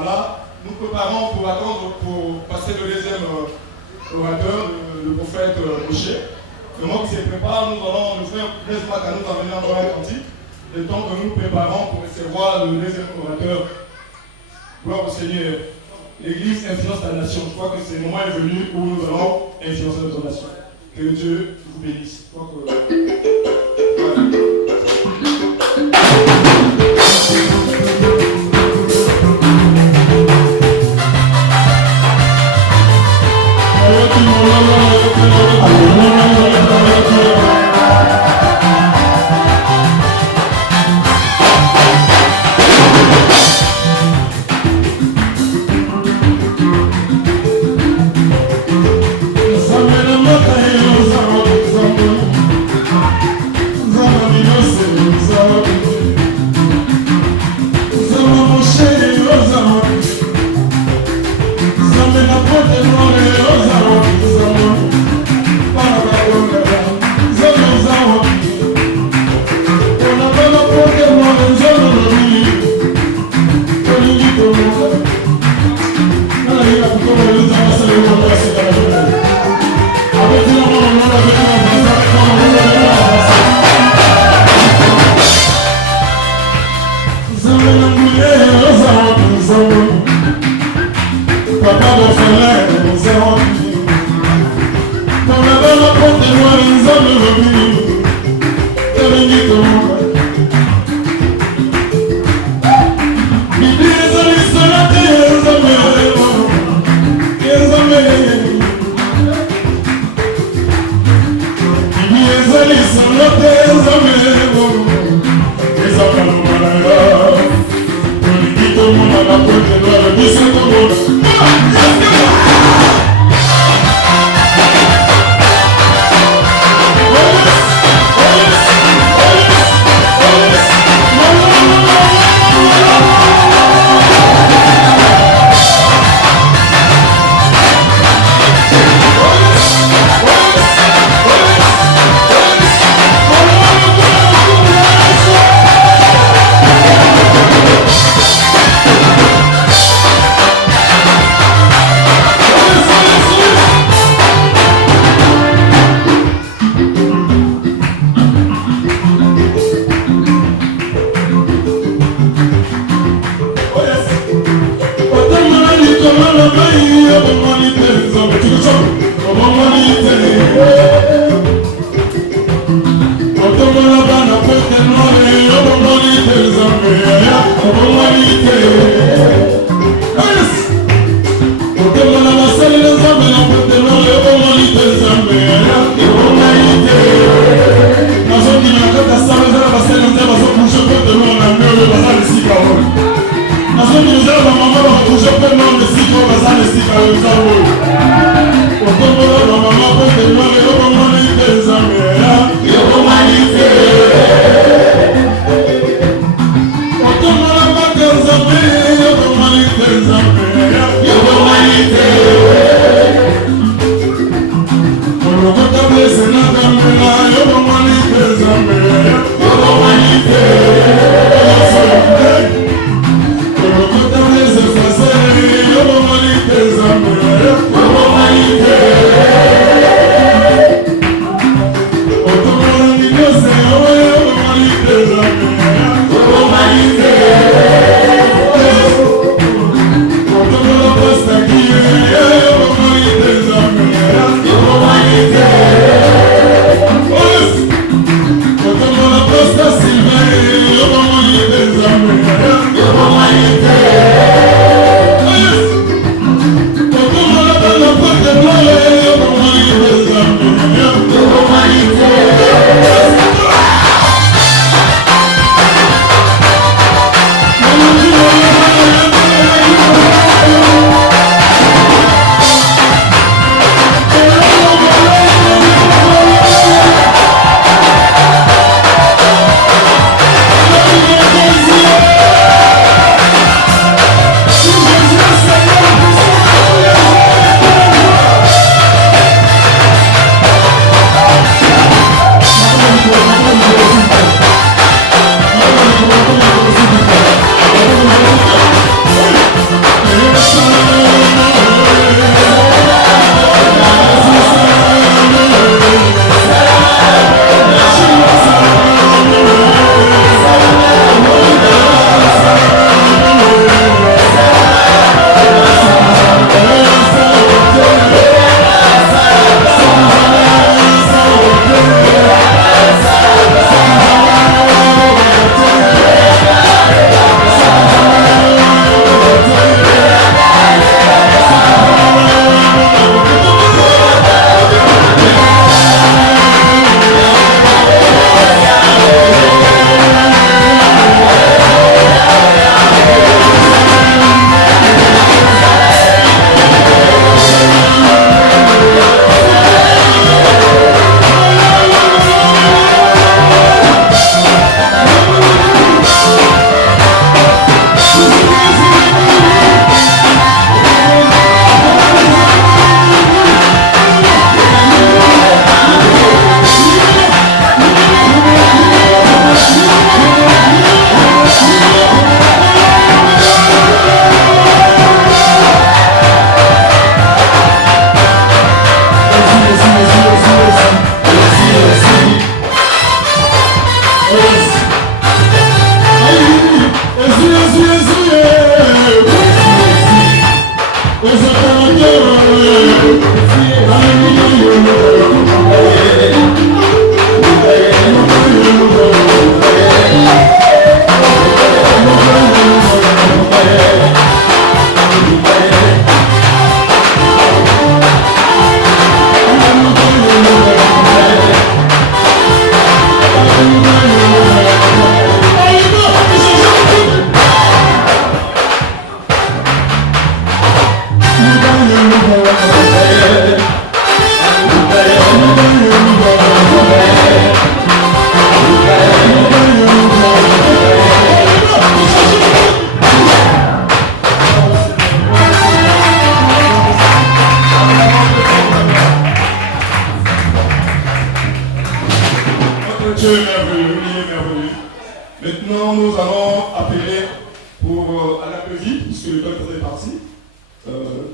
Voilà, nous préparons pour attendre, pour passer le deuxième orateur, le prophète Rocher. Le moment qui se prépare, nous allons le faire Blaise Maka nous amener en droit cantique. Le temps que nous préparons pour recevoir le deuxième orateur. Gloire au Seigneur. L'Église influence la nation. Je crois que ce moment est venu où nous allons influencer notre nation. Que Dieu vous bénisse. Je crois que... puisque le temps est parti.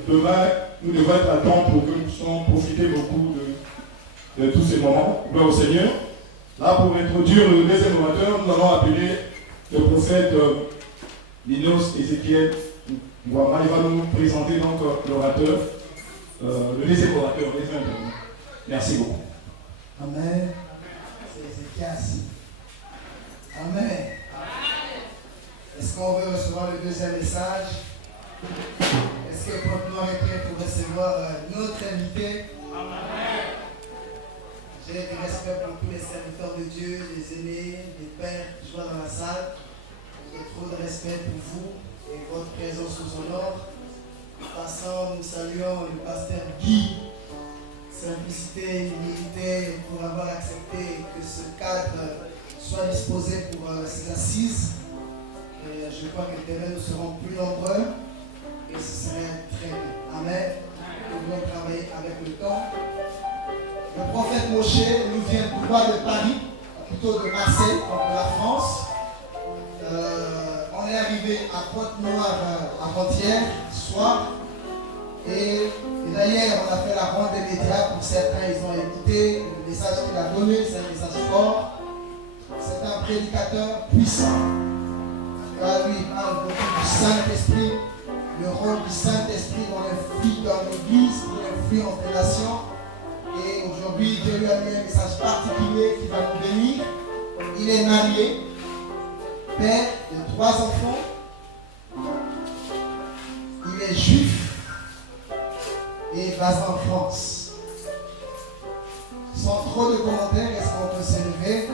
Demain, nous devons être à temps pour que nous puissions profiter beaucoup de tous ces moments. Gloire au Seigneur. Là, pour introduire le deuxième orateur, nous allons appeler le prophète Minos Ézéchiel Ngwama. Il va nous présenter donc l'orateur, le deuxième orateur, les intervenants. Merci beaucoup. Amen. C'est Ézéchias. Amen. Est-ce qu'on veut recevoir le deuxième message? Est-ce que Pointe-Noire est prêt pour recevoir notre invité? Amen. J'ai du respect pour tous les serviteurs de Dieu, les aînés, les pères qui jouent dans la salle. J'ai trop de respect pour vous et votre présence nous honore. En passant, nous saluons le pasteur Guy. Simplicité, humilité pour avoir accepté que ce cadre soit disposé pour ces assises. Et je crois que demain nous serons plus nombreux et ce serait très bien. Amen. Nous devons travailler avec le temps. Le prophète Moshe nous vient tout droit de Paris, plutôt de Marseille, donc de la France. On est arrivé à Pointe-Noire avant-hier soir. Et d'ailleurs, on a fait la ronde des médias. Pour certains, ils ont écouté le message qu'il a donné. C'est un message fort. C'est un prédicateur puissant. Lui, il parle beaucoup du Saint-Esprit, le rôle du Saint-Esprit dans l'Église, qui influence les nations. Et aujourd'hui, Dieu lui a mis un message particulier qui va nous bénir. Il est marié, père de 3 enfants. Il est juif et basé en France. Sans trop de commentaires, est-ce qu'on peut s'élever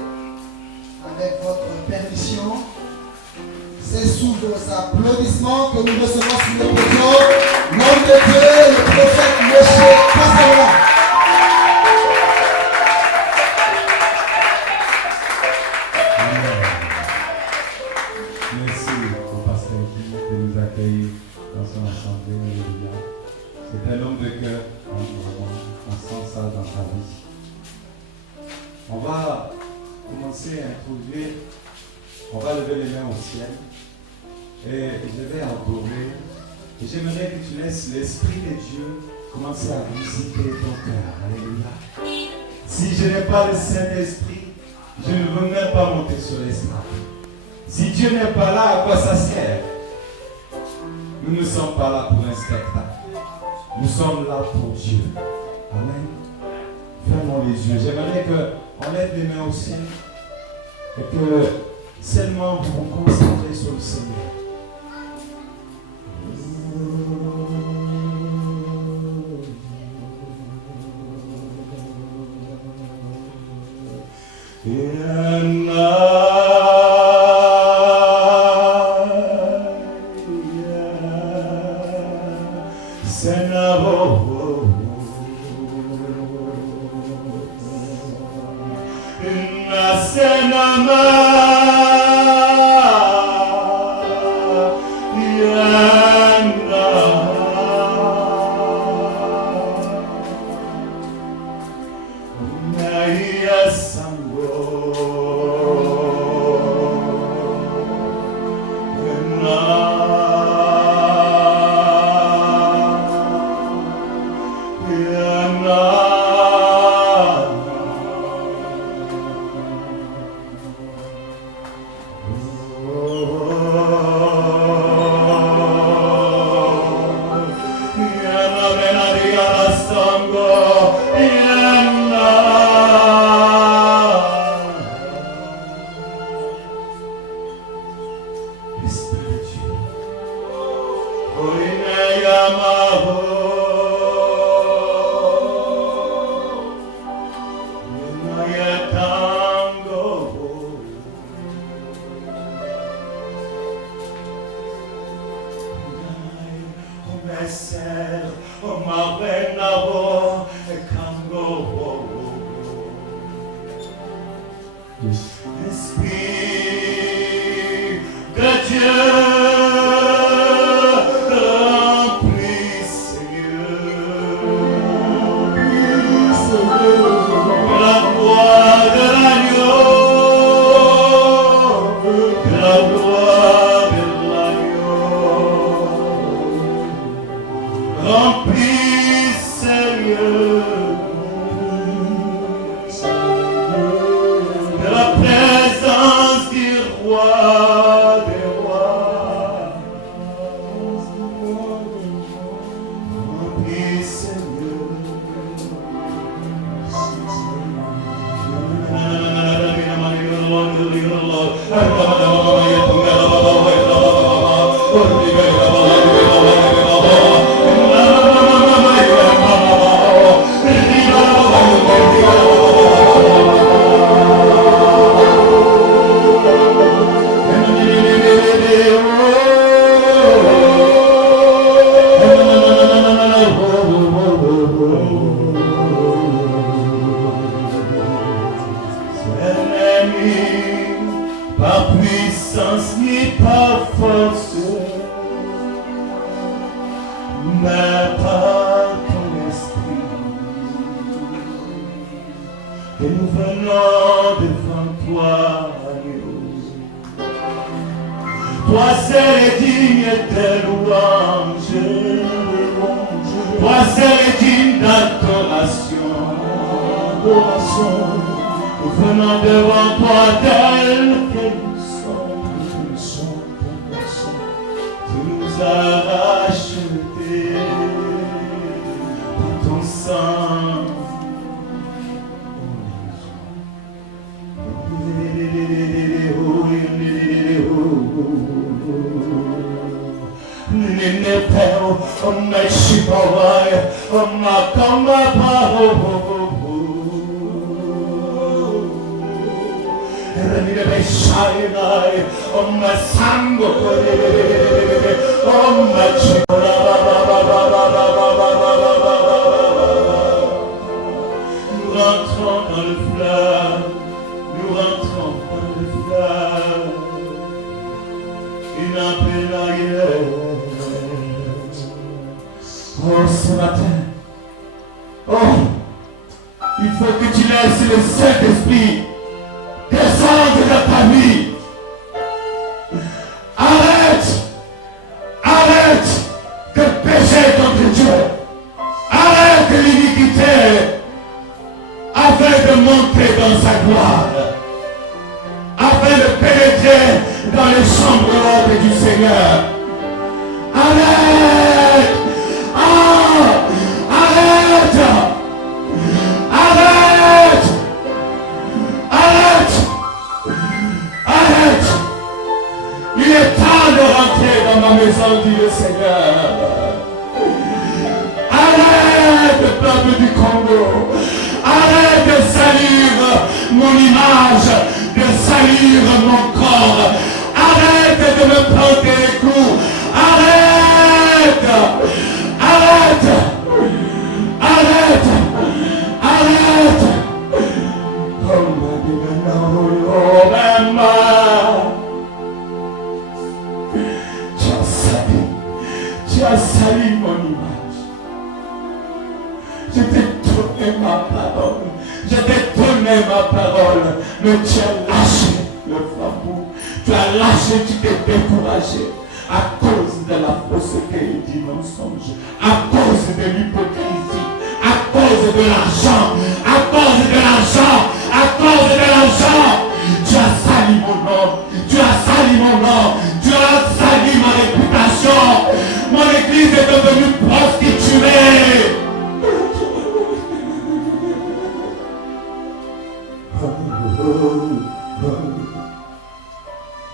avec votre permission? C'est sous vos applaudissements que nous recevons sur le podium l'homme de Dieu, le prophète Moshe Kassawa. Merci au pasteur Guy de nous accueillir dans son assemblée. Alléluia. C'est un homme de cœur. On sent ça dans sa vie. On va commencer à introduire. On va lever les mains au ciel. Et je vais adorer. Et j'aimerais que tu laisses l'Esprit de Dieu commencer à visiter ton cœur. Alléluia. Si je n'ai pas le Saint-Esprit, je ne veux même pas monter sur l'estrade. Si Dieu n'est pas là, à quoi ça sert? Nous ne sommes pas là pour un spectacle. Nous sommes là pour Dieu. Amen. Fermons les yeux. J'aimerais qu'on lève les mains au ciel et que seulement vous vous concentrez sur le Seigneur. Remplis, Seigneur, de la présence du roi des rois. Remplis, Seigneur. Par puissance ni par force, mais par ton esprit, que nous venons devant toi, Dieu. Toi seul est digne de louange, toi seul est digne d'adoration. Nous venons devant toi tel que nous sommes. Tu nous as rachetés par ton sang. Nous rentrons dans le fleuve, nous rentrons dans le fleuve, une appel. Oh, ce matin, oh, il faut que tu laisses le Saint-Esprit descendre dans ta vie. Arrête de pécher contre Dieu. Arrête l'iniquité afin de monter dans sa gloire, afin de pénétrer dans les chambres hautes du Seigneur. Arrête! Arrête! Arrête! Arrête! Arrête! Il est temps de rentrer dans ma maison, dit le Seigneur. Arrête, peuple du Congo. Arrête de salir mon image, de salir mon corps. Arrête de me prendre des coups. Arrête! Arrête! Arrête! Arrête! Oh, maman! Tu as sali mon image. Je t'ai donné ma parole. Je t'ai donné ma parole. Mais tu as lâché le flambeau. Tu as lâché, tu t'es découragé. À cause de la fausseté et du mensonge. À cause de l'hypocrisie. À cause de l'argent. À cause de l'argent. À cause de l'argent. Tu as sali mon nom. Tu as sali mon nom. Tu as sali ma réputation. Mon église est devenue prostituée.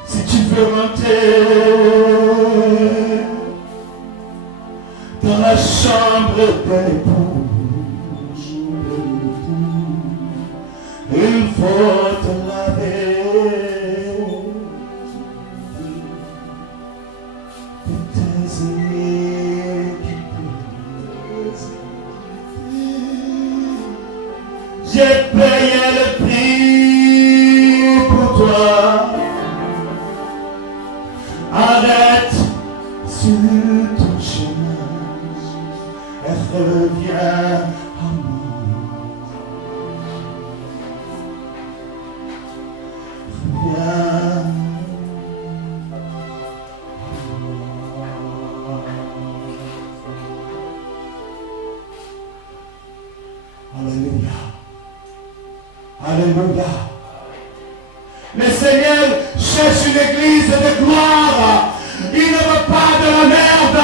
Si tu veux monter dans la chambre de l'époux, il faut te laver. J'ai payé le prix pour toi. Arrête sur ton chemin et reviens à moi. Reviens. Alléluia. Alléluia. Le Seigneur cherche une église de gloire. Il ne veut pas de la merde.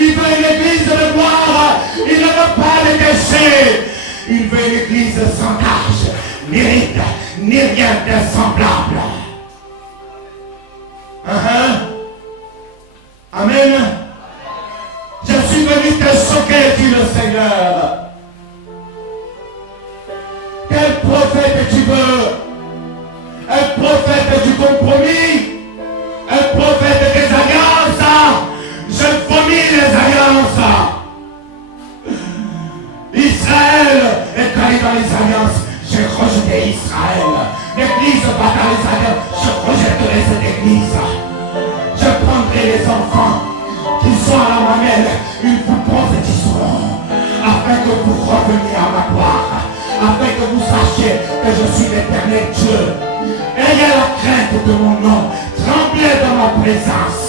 Il veut une église de gloire. Il ne veut pas de déchets. Il veut une église sans tache, ni ride, ni rien de semblable. Amen. Je suis venu te choquer, dit le Seigneur. Quel prophète tu veux? Un prophète du compromis? Un prophète des alliances? Je vomis les alliances. Israël est allé dans les alliances. J'ai rejeté Israël. L'église va dans les alliances. Je rejetterai cette église. Je prendrai les enfants qui sont à la mamelle. Ils vous prophétiseront afin que vous reveniez à ma gloire. Afin que vous sachiez que je suis l'éternel Dieu. Ayez la crainte de mon nom. Tremblez dans ma présence.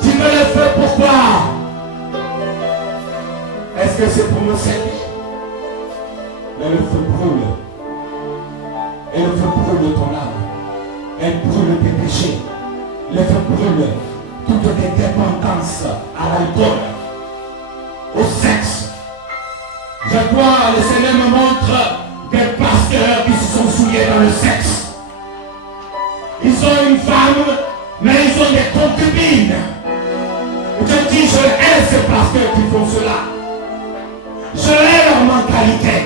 Tu me le fais pourquoi? Est-ce que c'est pour me servir? Mais le feu brûle. Et le feu brûle ton âme. Elle brûle tes péchés. Le feu brûle toutes tes dépendances à l'alcool, au sexe. Je vois, le Seigneur me montre des pasteurs qui se sont souillés dans le sexe. Ils ont une femme, mais ils ont des concubines. Je dis, je hais ces pasteurs qui font cela. Je hais leur mentalité.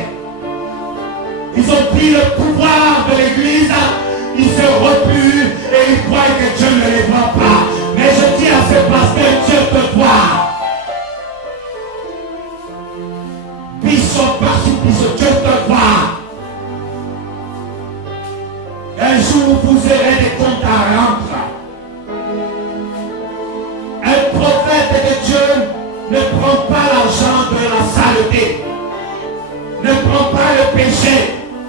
Ils ont pris le pouvoir de l'église, ils se replient et ils croient que Dieu ne les voit pas. Mais je dis à ces pasteurs, Dieu te voit. Bishop par bishop, Dieu te voit. Un jour vous aurez des comptes à rendre. Un prophète de Dieu ne prend pas l'argent de la saleté. Ne prend pas le péché.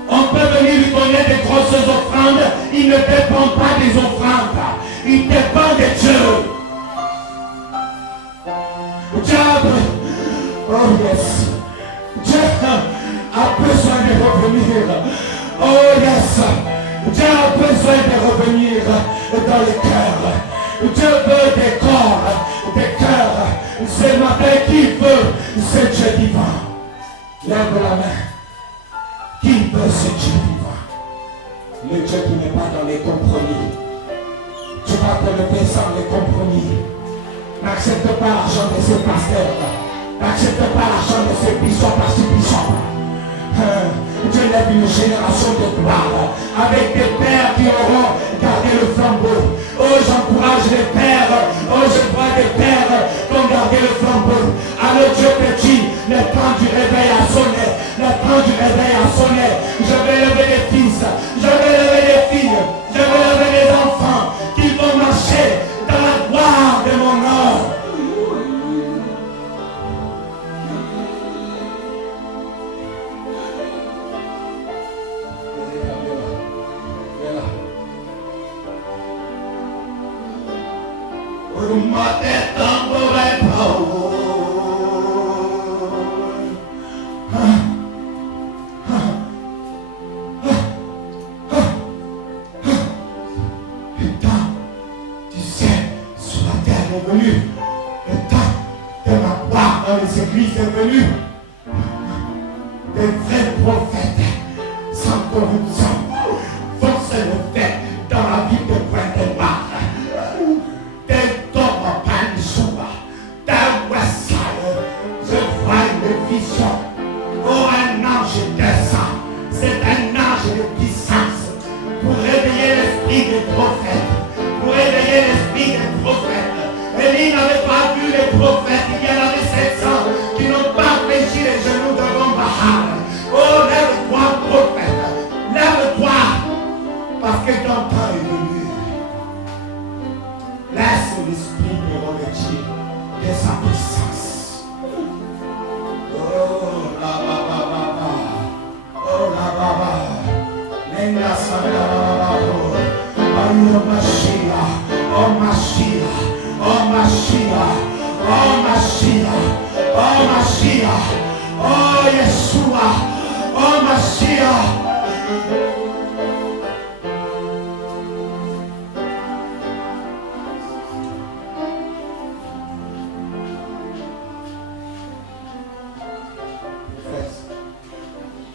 On peut venir lui donner des grosses offrandes. Il ne dépend pas des offrandes. Il dépend de Dieu. Diable, oh yes. Dieu a besoin de revenir. Oh yes. Dieu a besoin de revenir dans les cœurs. Dieu veut des corps, des cœurs. Ce matin, qui veut ce Dieu vivant? Lève la main. Qui veut ce Dieu vivant? Le Dieu qui n'est pas dans les compromis. Tu vas te lever sans les compromis. N'accepte pas l'argent de ces pasteurs. N'accepte pas l'argent de ces bishops, Dieu lève une génération de gloire avec des pères qui auront gardé le flambeau. Oh, j'encourage les pères. Oh, je vois des pères qui ont gardé le flambeau. Alors Dieu te dit, le temps du réveil a sonné. Le temps du réveil a sonné. Je vais lever des fils. Je vais lever des filles. Je vais lever des enfants qui vont marcher dans la gloire de mon nom.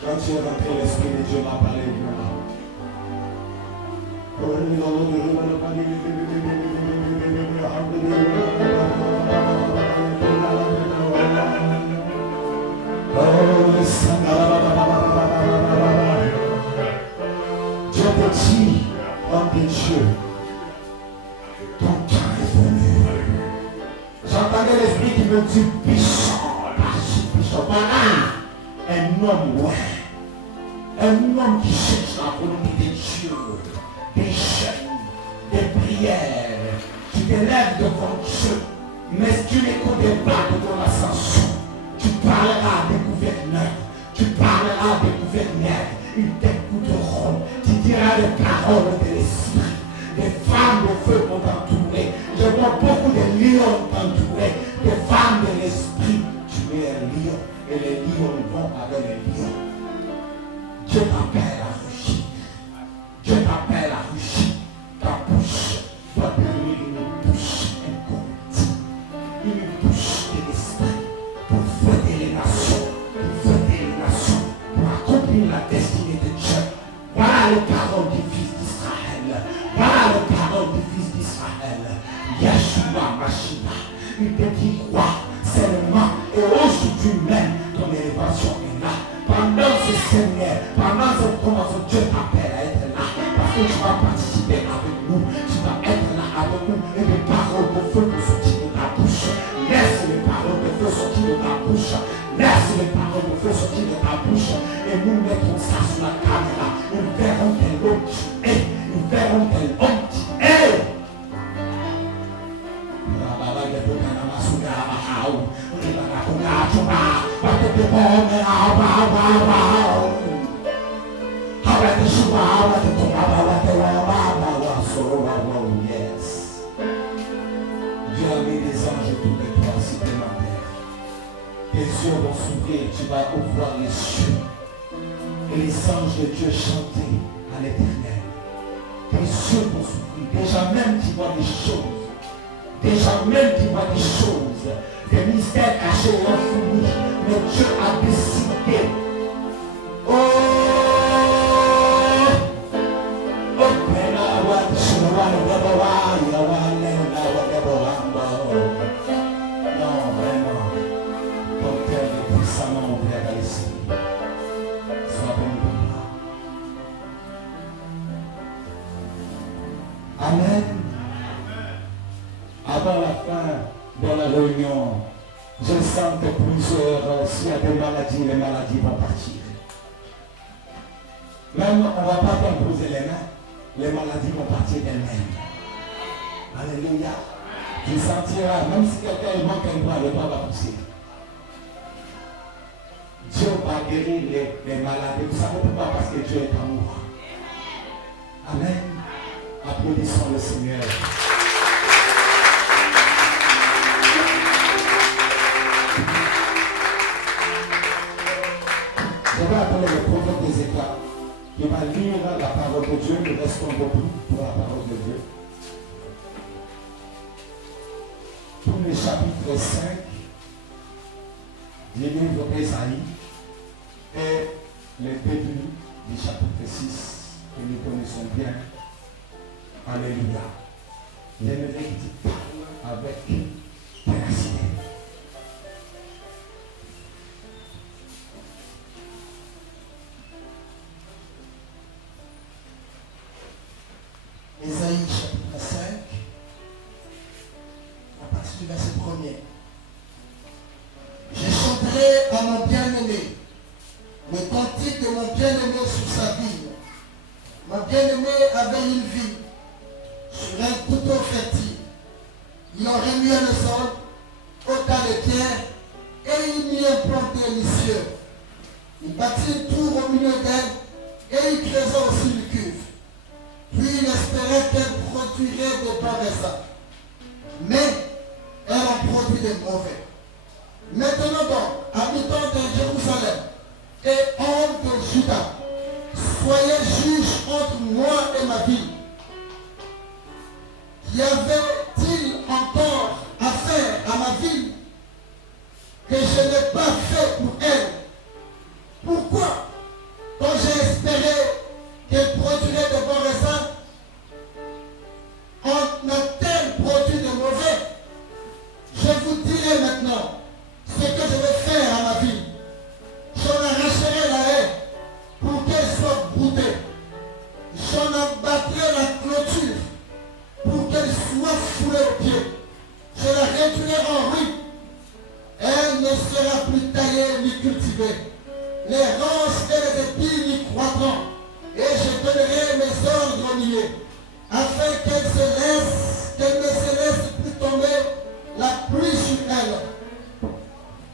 Quand tu es rentré, l'Esprit de Dieu m'a parlé. Dieu te dit, homme de Dieu, ton temps est venu. J'entendais l'Esprit qui me dit, Bishop, voilà un homme, ouais. Un homme qui cherche la volonté de Dieu, des jeûnes, des prières. Tu t'élèves devant Dieu, mais tu n'écoutes pas de ton ascension. Tu parleras des gouverneurs, tu parleras des gouverneurs. Ils t'écouteront, tu diras les paroles de l'esprit. Des femmes de feu vont t'entourer. Je vois beaucoup de lions t'entourer. Des femmes de l'esprit. Tu es un lion et les lions vont avec les lions. Dieu t'appelle à rugir. Dieu t'appelle à rugir. Ta bouche doit devenir une bouche incorruptible. Une bouche de l'esprit pour fêter les nations. Pour fêter les nations. Pour accomplir la destinée de Dieu. Voilà les paroles du fils d'Israël. Voilà les paroles du fils d'Israël. Yeshua Mashiach. Il te dit quoi? Seulement et aujourd'hui même ton élévation est là. Pendant ce Seigneur, pendant ce moment, Dieu t'appelle à être là. Parce que tu vas participer avec nous. Tu vas être là avec nous. Et les paroles de feu vont sortir de ta bouche. Laisse les paroles de feu sortir de ta bouche. Laisse les paroles de feu sortir de ta bouche. Et nous mettrons ça sur la caméra. Ils verront quel homme tu es. Ils verront quel homme tu es. Yes. Dieu a mis des anges autour de toi supplémentaires. Tes yeux vont s'ouvrir, tu vas ouvrir les yeux. Et les anges de Dieu chanter à l'éternel. Tes yeux vont s'ouvrir. Déjà même tu vois des choses. Déjà même tu vois des choses. Des mystères cachés et enfouis. Mais Dieu a décidé. Oh! Non, vraiment. Ton cœur est puissamment ouvert à l'esprit. Sois béni pour moi. Amen. Avant la fin de la réunion, je sens que plusieurs, s'il y a des maladies, les maladies vont partir. Même on ne va pas t'imposer les mains, les maladies vont partir d'elles-mêmes. Alléluia. Tu sentiras, même si quelqu'un manque un bras, le bras va pousser. Dieu va guérir les maladies. Vous savez pourquoi? Parce que Dieu est amour. Amen. Applaudissons le Seigneur. Je vais appeler le prophète des États qui va lire la parole de Dieu. Nous restons debout pour la parole de Dieu. Pour le chapitre 5 du livre d'Ésaïe et le début du chapitre 6 que nous connaissons bien. Alléluia. J'aimerais que tu parles avec ténacité. Ésaïe chapitre 5, à partir du verset 1er. Je chanterai à mon bien-aimé le cantique de mon bien-aimé sur sa vigne. Mon bien-aimé avait une vie sur un couteau fertile. Il en remuait le sol, ôta les pierres et il mit un plan délicieux. Il bâtit une tour au milieu d'elle et il creusait aussi une cuve. Puis il espérait qu'elle produiraient de bons raisins. Mais elles ont produit des mauvais. Maintenant donc, habitants de Jérusalem et hommes de Juda, soyez juges entre moi et ma ville. Y avait-il encore affaire à ma ville que je n'ai pas fait pour elle? Pourquoi, quand j'ai espéré qu'elle produirait de bons raisins, en a-t-elle produit de mauvais? Je vous dirai maintenant ce que je vais faire à ma ville. J'en arracherai la haie pour qu'elle soit broutée. J'en abattrai la clôture pour qu'elle soit foulée aux pieds. Je la réduirai en ruine. Elle ne sera plus taillée ni cultivée. Les ronces et les épines y croîtront. Et je donnerai mes ordres au milieu, afin qu'elle ne se laisse plus tomber la pluie sur elle.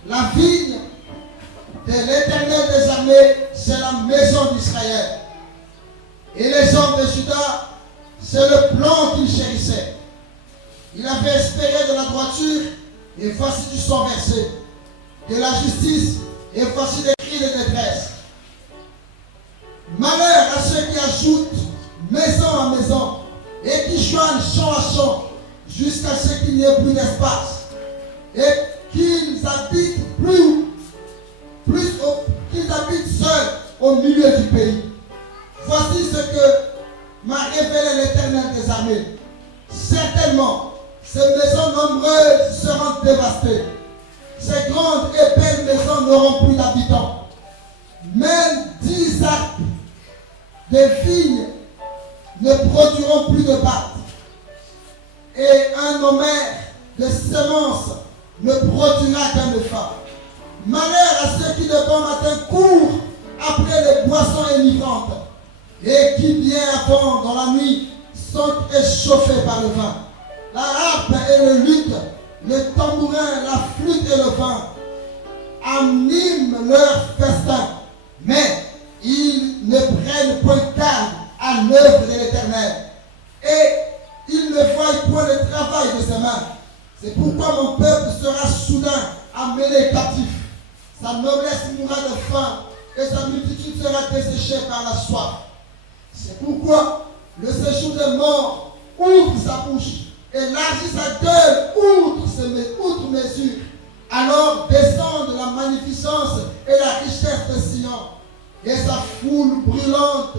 La vigne de l'Éternel des armées, c'est la maison d'Israël. Et les hommes de Juda, c'est le plan qu'il chérissait. Il avait espéré de la droiture, et voici du sang versé. De la justice, et voici des cris de détresse. Malheur à ceux qui ajoutent maison à maison, et qui joignent champ à champ, jusqu'à ce qu'il n'y ait plus d'espace, et qu'ils habitent qu'ils habitent seuls au milieu du pays. Voici ce que m'a révélé l'Éternel des armées. Certainement, ces maisons nombreuses seront dévastées. Ces grandes et belles maisons n'auront plus d'habitants. Même 10 arbres de vignes ne produiront plus de pâte. Et un homère de semences ne produira qu'un œuf. Malheur à ceux qui de bon matin courent après les boissons énivrantes et qui bien avant dans la nuit sont échauffés par le vin. La harpe et le luth, le tambourin, la flûte et le vin animent leur festin, mais ils ne prennent point garde à l'œuvre de l'Éternel et ils ne voient point le travail de ses mains. C'est pourquoi mon peuple sera soudain amené captif. Sa noblesse mourra de faim et sa multitude sera desséchée par la soif. C'est pourquoi le séjour des morts ouvre sa bouche, élargit sa gueule outre mesure. Alors descendent la magnificence et la richesse de Sion, et sa foule brûlante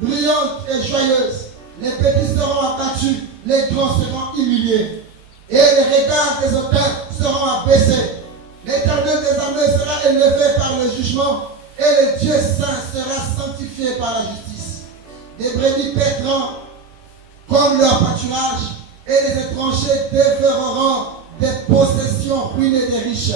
et joyeuse. Les petits seront abattus, les grands seront humiliés, et les regards des auteurs seront abaissés. L'Éternel des armées sera élevé par le jugement, et le Dieu saint sera sanctifié par la justice. Des brebis paîtront comme leur pâturage, et les étrangers dévoreront des possessions ruinées des riches.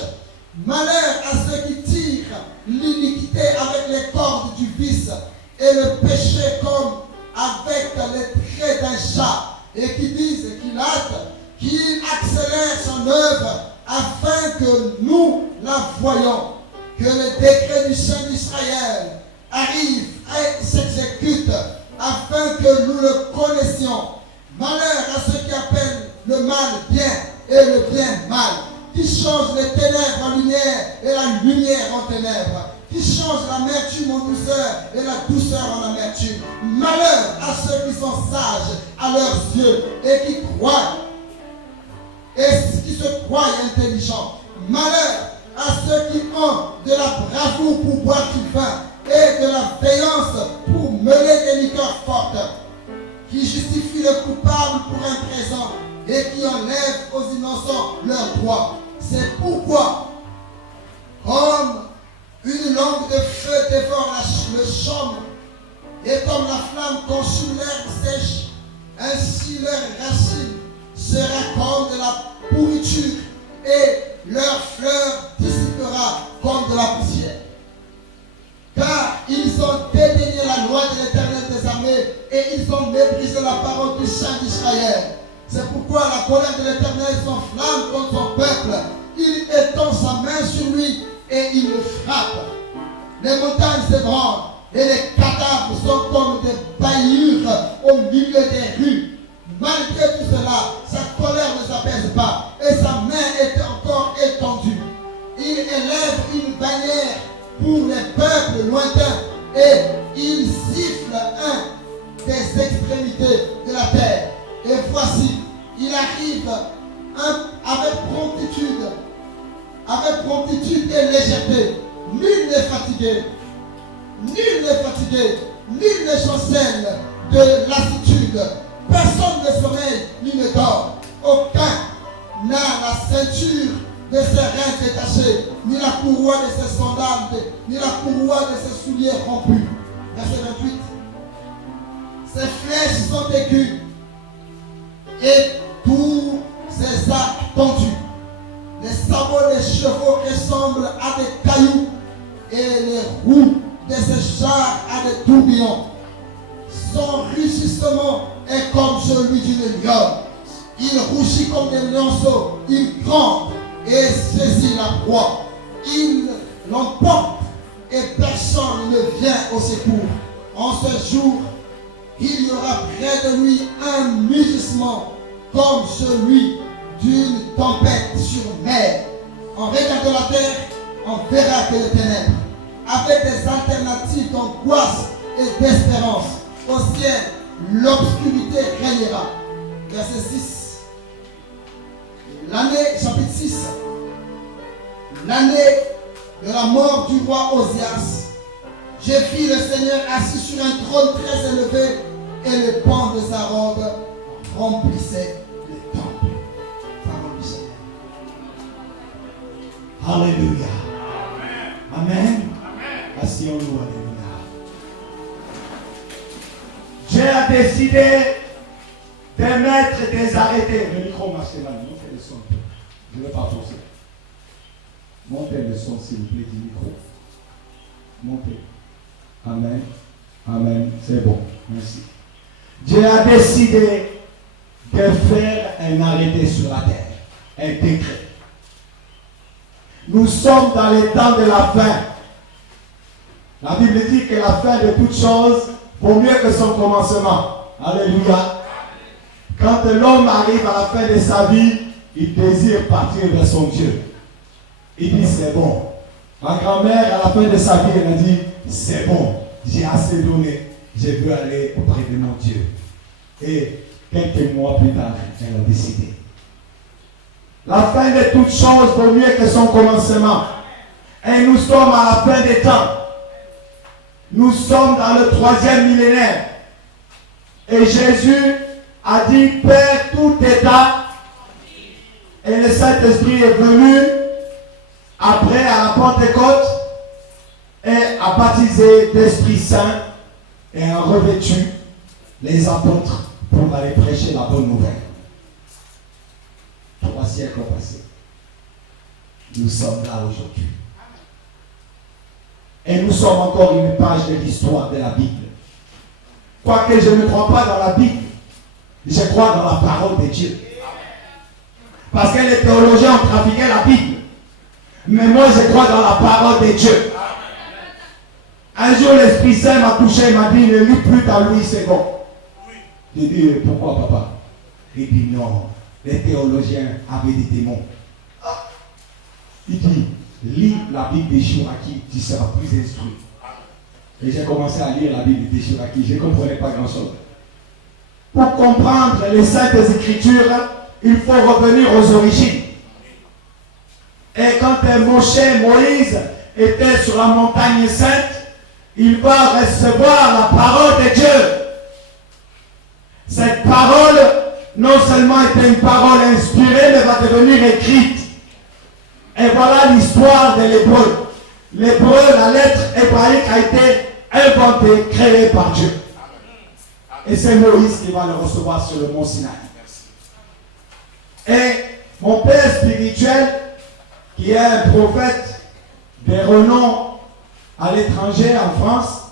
Malheur à ceux qui tirent l'iniquité avec les cordes du vice, et le péché comme avec les traits d'un chat, et qui disent qu'il hâte, qu'il accélère son œuvre, afin que nous la voyons, que le décret du Saint d'Israël arrive et s'exécute, afin que nous le connaissions. Malheur à ceux qui appellent le mal bien et le bien mal, qui changent les ténèbres en lumière et la lumière en ténèbres, qui changent l'amertume en douceur et la douceur en amertume. Malheur à ceux qui sont sages à leurs yeux et qui croient et qui se croient intelligents. Malheur à ceux qui ont de la bravoure pour boire du vin et de la veillance pour mener des liqueurs fortes, qui justifient le coupable pour un présent et qui enlèvent aux innocents leurs droits. C'est pourquoi, comme une langue de feu dévore le chaume et comme la flamme consume l'herbe sèche, ainsi leurs racines sera comme de la pourriture et leur fleur dissipera comme de la poussière. Car ils ont dédaigné la loi de l'Éternel des armées et ils ont méprisé la parole du Saint d'Israël. C'est pourquoi la colère de l'Éternel s'enflamme contre son peuple. Il étend sa main sur lui et il le frappe. Les montagnes s'ébranlent et les cadavres sont comme des baillures au milieu des rues. malgré tout cela, sa colère ne s'apaise pas et sa main est encore étendue. Il élève une bannière pour les peuples lointains et il siffle un des extrémités de la terre. Et voici, il arrive avec promptitude et légèreté. Nul n'est fatigué, nul ne chancelle de lassitude. Personne ne sommeille ni ne dort. Aucun n'a la ceinture de ses reins détachés, ni la courroie de ses sandales, ni la courroie de ses souliers rompus. Verset 28. Ses flèches sont aiguës et tous ses arcs tendus. Les sabots des chevaux ressemblent à des cailloux et les roues de ses chars à des tourbillons. Son rugissement est comme celui d'une lionne. Il rougit comme des lionceaux. Il gronde et saisit la proie. Il l'emporte et personne ne vient au secours. En ce jour, il y aura près de lui un mugissement comme celui d'une tempête sur mer. En regardant la terre, on verra que les ténèbres, avec des alternatives d'angoisse et d'espérance. Au ciel, l'obscurité régnera. Verset 6. L'année, chapitre 6. L'année de la mort du roi Osias, j'ai vu le Seigneur assis sur un trône très élevé et le pan de sa robe remplissait le temple. Parole du Seigneur. Alléluia. Amen. Asseyons-nous, alléluia. Dieu a décidé de mettre des arrêtés. Le micro marche là, montez le son. Je ne vais pas forcer. Montez le son, s'il vous plaît, du micro. Montez. Amen. Amen. C'est bon. Merci. Dieu a décidé de faire un arrêté sur la terre. Un décret. Nous sommes dans les temps de la fin. La Bible dit que la fin de toute chose vaut mieux que son commencement. Alléluia. Quand l'homme arrive à la fin de sa vie, il désire partir vers son Dieu. Il dit c'est bon. Ma grand-mère, à la fin de sa vie, elle a dit c'est bon, j'ai assez donné, je veux aller auprès de mon Dieu. Et quelques mois plus tard, elle a décidé. La fin de toute chose vaut mieux que son commencement. Et nous sommes à la fin des temps. Nous sommes dans le 3e millénaire. Et Jésus a dit, Père, tout état. Et le Saint-Esprit est venu après à la Pentecôte et a baptisé d'Esprit Saint et a revêtu les apôtres pour aller prêcher la bonne nouvelle. 3 siècles passés. Nous sommes là aujourd'hui. Et nous sommes encore une page de l'histoire de la Bible. Quoique je ne crois pas dans la Bible, je crois dans la parole de Dieu. Parce que les théologiens ont trafiqué la Bible. Mais moi je crois dans la parole de Dieu. Un jour l'Esprit Saint m'a touché et m'a dit, ne lis plus dans Louis II. J'ai dit, pourquoi papa? Il dit non, les théologiens avaient des démons. Il dit, lis la Bible de Chouraki, tu seras plus instruit. Et j'ai commencé à lire la Bible de Chouraki, je ne comprenais pas grand-chose. Pour comprendre les saintes écritures, il faut revenir aux origines. Et quand Moïse était sur la montagne sainte, il va recevoir la parole de Dieu. Cette parole, non seulement était une parole inspirée, mais va devenir écrite. Et voilà l'histoire de l'hébreu. L'hébreu, la lettre hébraïque a été inventée, créée par Dieu. Et c'est Moïse qui va le recevoir sur le mont Sinaï. Et mon père spirituel, qui est un prophète de renom à l'étranger, en France,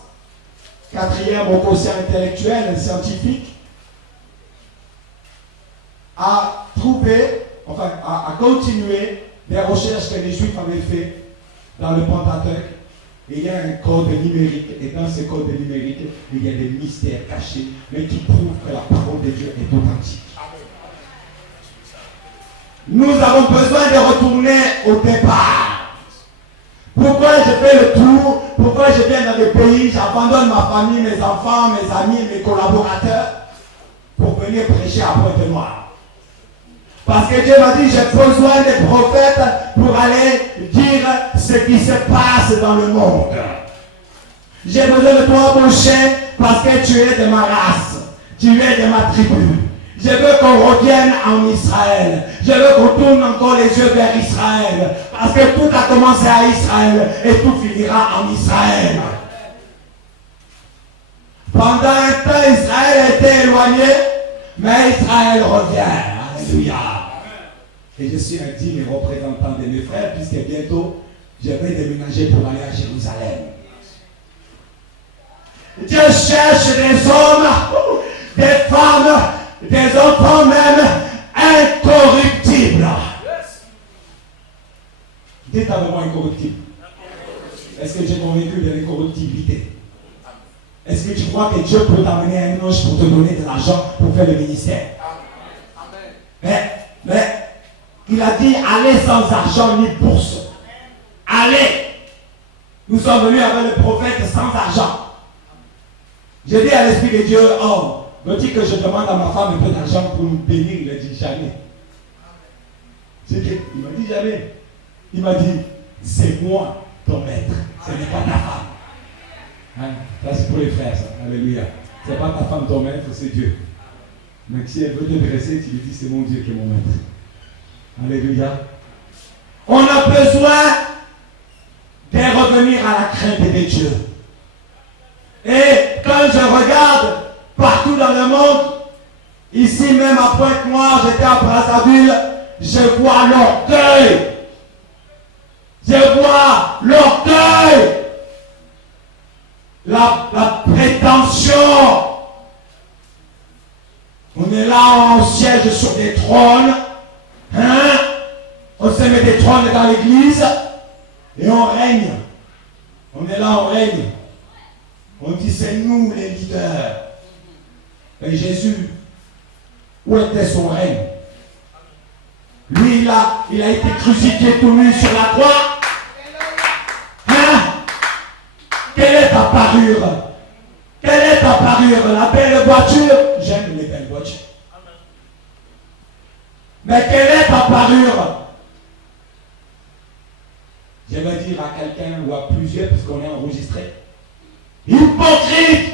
4e au quotient intellectuel et scientifique, a trouvé, a continué des recherches que les Juifs avaient faites dans le Pentateuque Et il y a un code numérique, et dans ce code numérique, il y a des mystères cachés, mais qui prouvent que la parole de Dieu est authentique. Nous avons besoin de retourner au départ. Pourquoi je fais le tour? Pourquoi je viens dans des pays, j'abandonne ma famille, mes enfants, mes amis, mes collaborateurs pour venir prêcher à Pointe-Noire? Parce que Dieu m'a dit, j'ai besoin des prophètes pour aller dire ce qui se passe dans le monde. J'ai besoin de toi, mon chien, parce que tu es de ma race. Tu es de ma tribu. Je veux qu'on revienne en Israël. Je veux qu'on tourne encore les yeux vers Israël. Parce que tout a commencé à Israël et tout finira en Israël. Pendant un temps, Israël était éloigné, mais Israël revient. Alléluia. Et je suis un digne représentant de mes frères, puisque bientôt, je vais déménager pour aller à Jérusalem. Dieu cherche des hommes, des femmes, des enfants même incorruptibles. Dites avec moi incorruptible. Est-ce que tu es convaincu de l'incorruptibilité? Est-ce que tu crois que Dieu peut t'amener un ange pour te donner de l'argent pour faire le ministère? Mais il a dit, allez sans argent ni bourse. Allez. Nous sommes venus avec le prophète sans argent. J'ai dit à l'Esprit de Dieu, oh, veux-tu que je demande à ma femme un peu d'argent pour nous bénir? Il a dit jamais. Il m'a dit jamais. Il m'a dit, c'est moi ton maître, ce n'est pas ta femme. Hein? Ça c'est pour les frères, ça. Alléluia. Ce n'est pas ta femme ton maître, c'est Dieu. Mais si elle veut te dresser, tu lui dis, c'est mon Dieu qui est mon maître. Alléluia. On a besoin de revenir à la crainte de Dieu. Et quand je regarde partout dans le monde, ici même à Pointe-Noire, j'étais à Brazzaville, je vois l'orgueil. Je vois l'orgueil. La prétention. On est là, on siège sur des trônes. Hein? On se met des trônes dans l'église et on règne. On est là, on règne. On dit c'est nous les leaders. Et Jésus, où était son règne? Lui, il a été crucifié tout nu sur la croix. Hein? Quelle est ta parure? Quelle est ta parure? La belle voiture? J'aime les belles voitures. Mais quelle est ta parure? Je vais dire à quelqu'un ou à plusieurs, parce qu'on est enregistré. Hypocrite!